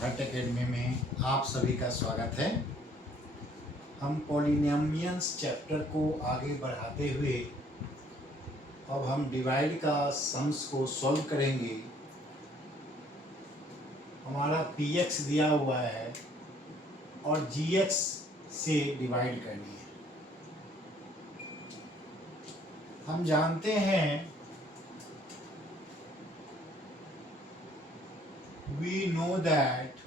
Bhatt academy में आप सभी का स्वागत है। हम पॉलिनोमियल्स चैप्टर को आगे बढ़ाते हुए अब हम डिवाइड का सम्स को सॉल्व करेंगे। हमारा px दिया हुआ है और gx से डिवाइड करनी है। हम जानते हैं we know that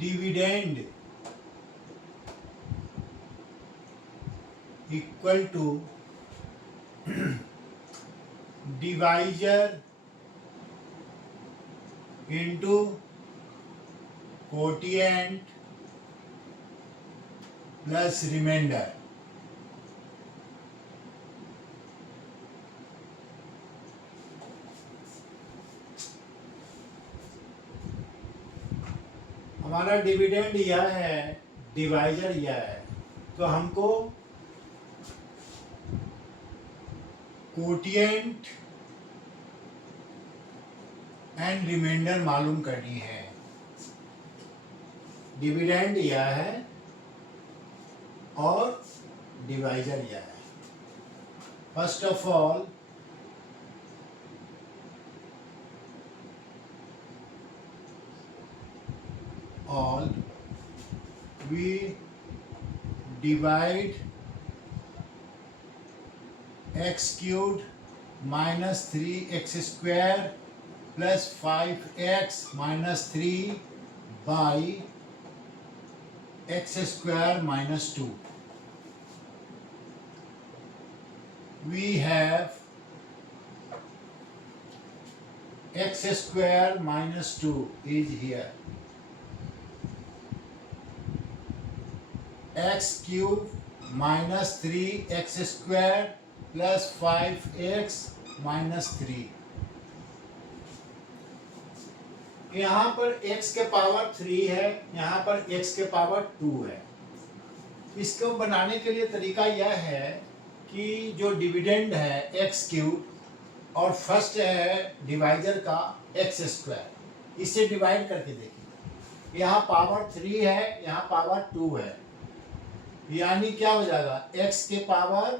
dividend equal to divisor into quotient plus remainder। हमारा डिविडेंड यह है, डिवाइजर यह है, तो हमको कोटिएंट एंड रिमाइंडर मालूम करनी है। डिविडेंड यह है और डिवाइजर यह है। First of all we divide x cubed minus 3x square plus 5x minus 3 by x square minus 2. We have x square minus 2 is here. x cube minus 3x square plus 5x minus 3। यहाँ पर x के power 3 है, यहाँ पर x के power 2 है। इसको बनाने के लिए तरीका यह है कि जो डिविडेंड है x क्यूब और फर्स्ट है डिवाइजर का x स्क्वायर, इससे डिवाइड करके देखिए। यहाँ पावर 3 है, यहाँ पावर 2 है, यानी क्या हो जाएगा x के power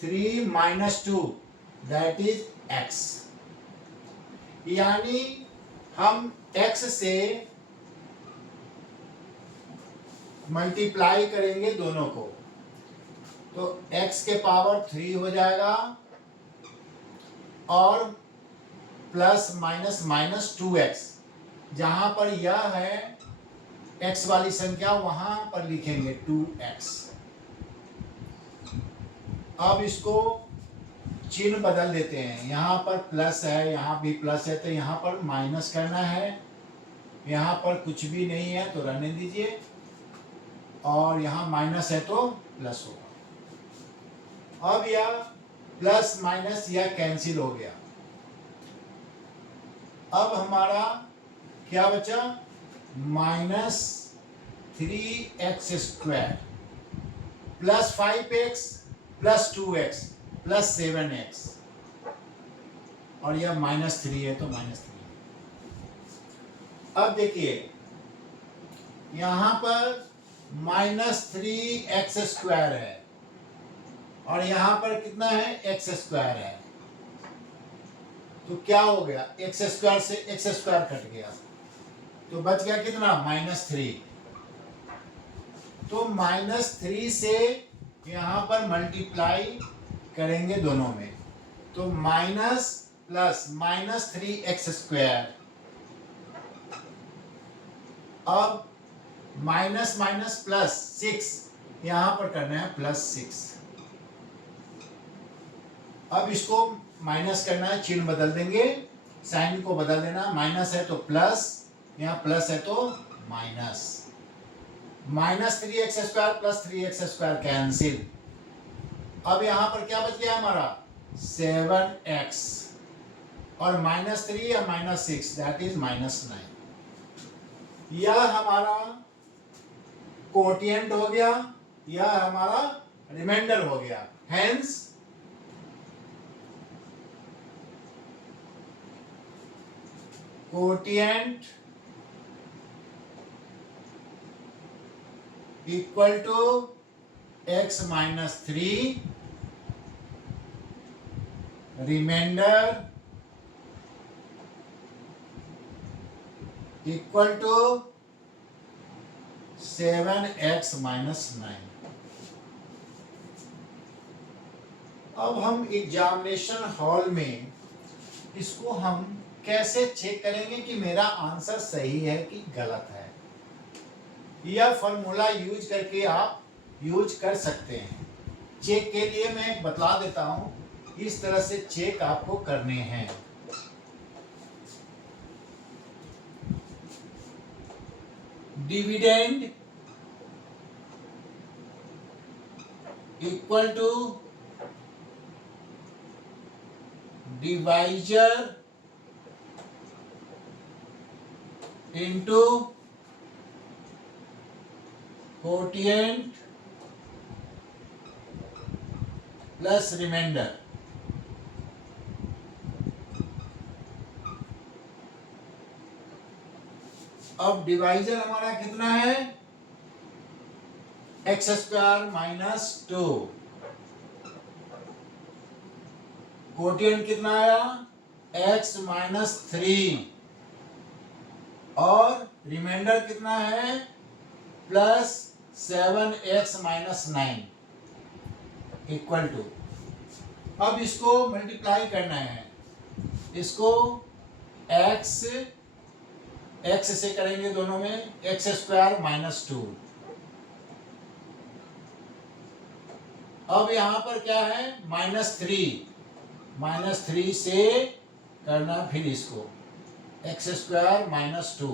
3 minus 2 that is x। यानी हम x से मल्टीप्लाई करेंगे दोनों को, तो x के पावर 3 हो जाएगा और प्लस माइनस माइनस 2x, जहां पर यह है x वाली संख्या वहां पर लिखेंगे 2x। अब इसको चिन्ह बदल देते हैं, यहाँ पर प्लस है, यहाँ भी प्लस है, तो यहाँ पर माइनस करना है। यहाँ पर कुछ भी नहीं है तो रहने दीजिए, और यहाँ माइनस है तो प्लस होगा। अब यह प्लस माइनस यह कैंसिल हो गया। अब हमारा क्या बचा, minus 3x square plus 5x plus 2x plus 7x, और यह माइनस 3 है तो माइनस 3। अब देखिए यहां पर माइनस 3x स्क्वायर है और यहां पर कितना है x स्क्वायर है, तो क्या हो गया x स्क्वायर से x स्क्वायर कट गया, तो बच गया कितना माइनस 3। तो माइनस 3 से यहां पर मल्टीप्लाई करेंगे दोनों में, तो minus plus minus 3x square. अब माइनस माइनस प्लस 6 यहां पर करना है प्लस 6। अब इसको माइनस करना है, चिन्ह बदल देंगे, साइन को बदल देना, माइनस है तो प्लस, यहाँ प्लस है तो minus. Minus 3x square plus 3x square cancel. अब यहाँ पर क्या बच गया हमारा 7x और माइनस 3 या माइनस 6 दैट इज माइनस 9। यह हमारा कोटिएंट हो गया, यह हमारा रिमाइंडर हो गया। Hence quotient equal to x minus 3, remainder equal to 7x minus 9। अब हम एग्जामिनेशन हॉल में इसको हम कैसे चेक करेंगे कि मेरा आंसर सही है कि गलत है। यह फॉर्मूला यूज करके आप यूज कर सकते हैं। चेक के लिए मैं बता देता हूं, इस तरह से चेक आपको करने हैं। Dividend equal to divisor into quotient plus remainder. अब डिवाइजर हमारा कितना है, एक्स स्क्वायर माइनस 2। कोटिएंट कितना आया, x माइनस 3, और रिमाइंडर कितना है, plus 7x minus 9 equal to. अब इसको मल्टीप्लाई करना है, इसको x से करेंगे दोनों में, एक्स स्क्वायर माइनस 2। अब यहां पर क्या है, माइनस 3 से करना, फिर इसको x square minus 2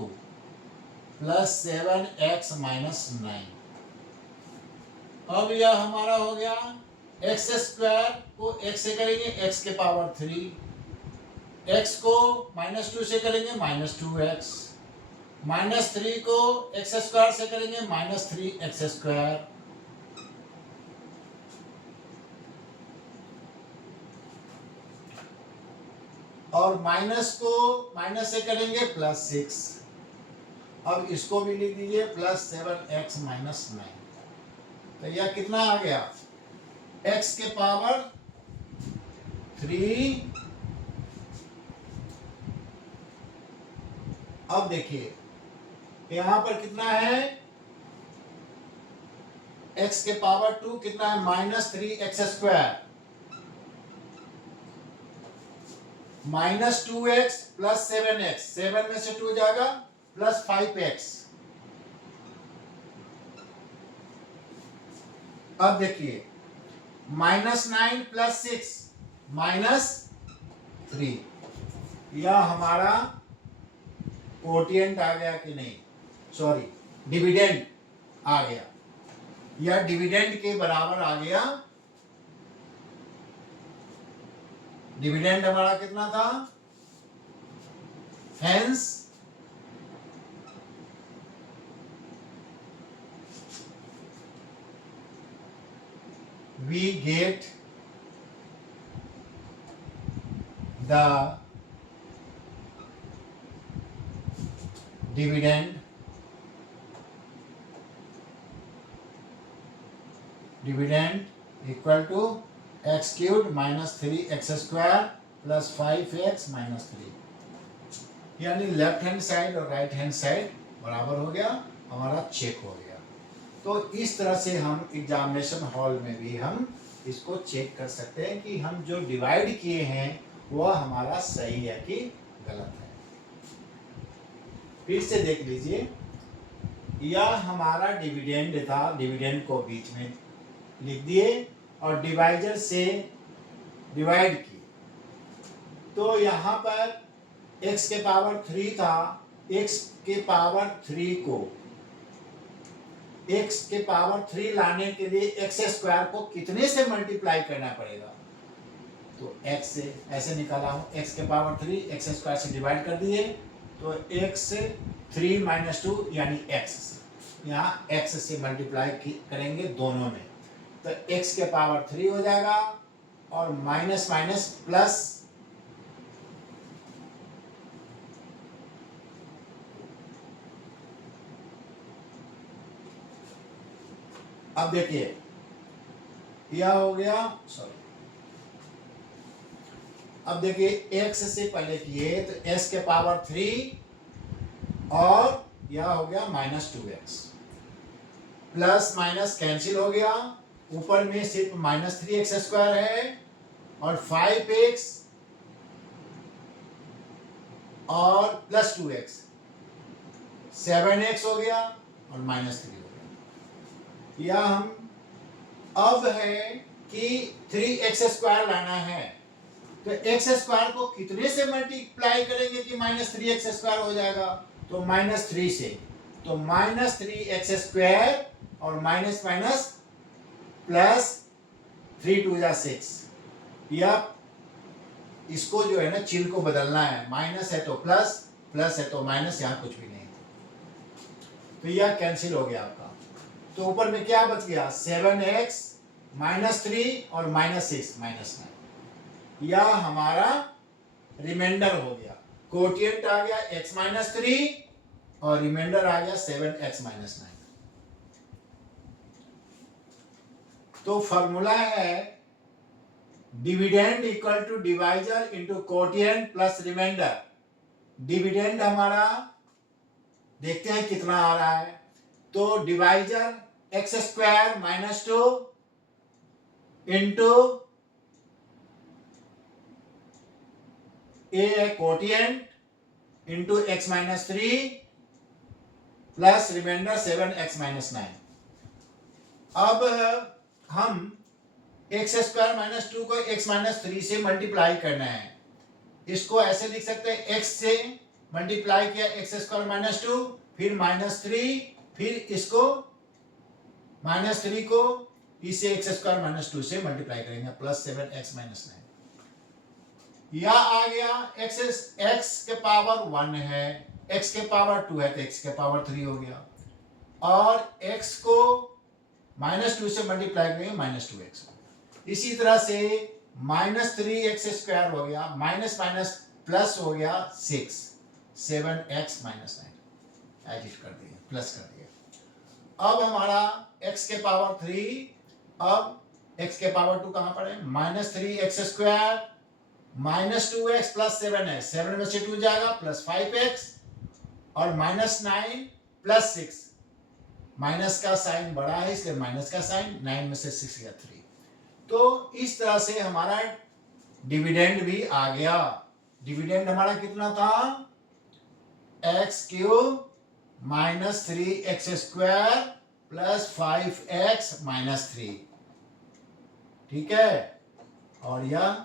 plus 7x minus 9। अब यह हमारा हो गया, एक्स स्क्वायर को x से करेंगे x के पावर 3, x को माइनस 2 से करेंगे माइनस 2x, माइनस 3 को एक्स स्क्वायर से करेंगे माइनस 3x स्क्वायर, और माइनस को माइनस से करेंगे प्लस 6। अब इसको भी लिख दीजिए, प्लस 7x माइनस 9। तो यह कितना आ गया, x के पावर 3। अब देखिए यहां पर कितना है, x के पावर 2 कितना है, minus 3x square, minus 2x plus 7x, 7 में से 2 जाएगा, प्लस 5x। अब देखिए माइनस 9 प्लस 6 माइनस 3, यह हमारा कोटिएंट आ गया कि नहीं, सॉरी डिविडेंड आ गया, यह डिविडेंड के बराबर आ गया। डिविडेंड हमारा कितना था, hence we get the dividend equal to x cubed minus 3x square plus 5x minus 3, यानी लेफ्ट हैंड साइड और राइट हैंड साइड बराबर हो गया, हमारा चेक हो गया। तो इस तरह से हम एग्जामिनेशन हॉल में भी हम इसको चेक कर सकते हैं कि हम जो डिवाइड किए हैं वह हमारा सही है कि गलत है। फिर से देख लीजिए, यह हमारा डिविडेंड था, डिविडेंड को बीच में लिख दिए और डिवाइजर से डिवाइड किए। तो यहाँ पर x के पावर 3 था, x के पावर 3 को x के पावर 3 लाने के लिए x स्क्वायर को कितने से मल्टीप्लाई करना पड़ेगा, तो x से ऐसे निकाला हूं, x के पावर 3 x स्क्वायर से डिवाइड कर दिए, तो x 3 माइनस 2 यानी x से, यहाँ x से मल्टीप्लाई करेंगे दोनों में, तो x के पावर 3 हो जाएगा और माइनस माइनस प्लस अब देखिए यह हो गया, सॉरी, अब देखिए x से पहले किए तो s के पावर 3 और यह हो गया -2x, प्लस माइनस कैंसिल हो गया, ऊपर में सिर्फ -3x² है और 5x और प्लस 2x 7x हो गया और -3 हो गया। यह हम अब है कि 3x² लाना है, तो x² को कितने से मल्टीप्लाई करेंगे कि -3x² हो जाएगा, तो -3 से, तो -3x² और माइनस माइनस प्लस 3 2 जा 6, या इसको जो है ना चिन्ह को बदलना है, माइनस है तो प्लस, प्लस है तो माइनस, यहाँ कुछ भी नहीं, तो यह कैंसिल हो गया आपका। तो ऊपर में क्या बच गया, 7x -3 और -6 -9, यह हमारा रिमाइंडर हो गया। कोटिएंट आ गया x-3 और रिमाइंडर आ गया 7x -9। तो फॉर्मूला है dividend equal to divisor into quotient plus remainder. Dividend हमारा देखते हैं कितना आ रहा है, तो divisor x² -2 into a quotient into x -3 plus remainder 7x -9। अब हम x² -2 को x -3 से मल्टीप्लाई करना है, इसको ऐसे लिख सकते हैं, x से मल्टीप्लाई किया x² -2, फिर -3, फिर इसको -3 को इसे x² -2 से मल्टीप्लाई करेंगे, प्लस 7x -9। यह आ गया x के पावर 1 है, x के पावर 2 है तो x के पावर 3 हो गया, और x को -2 से मल्टीप्लाई करेंगे -2x। इसी तरह से -3x² हो गया, माइनस माइनस प्लस हो गया 6, 7x -9 एडिट कर दिए, प्लस कर दिए। अब हमारा x के पावर 3, अब x के पावर 2 कहां पर है, -3x² -2x प्लस 7x, 7 में से 2 जाएगा, प्लस 5x और -9 प्लस 6, माइनस का साइन बड़ा है इसलिए माइनस का साइन, 9 में से 6 गया 3। तो इस तरह से हमारा डिविडेंड भी आ गया। डिविडेंड हमारा कितना था, x³ -3x² प्लस 5x -3, ठीक है, और यह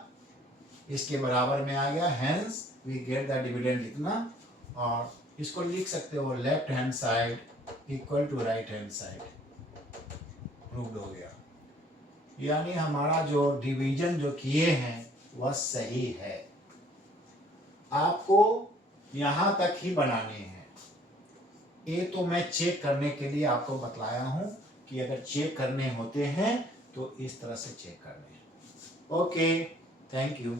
इसके बराबर में आ गया, hence we get the dividend इतना, और इसको लिख सकते हो left hand side equal to right hand side, proved हो गया। यानी हमारा जो डिवीजन जो किए हैं वह सही है। आपको यहां तक ही बनाने हैं, ये तो मैं चेक करने के लिए आपको बतलाया हूं कि अगर चेक करने होते हैं तो इस तरह से चेक करने हैं। Okay, thank you.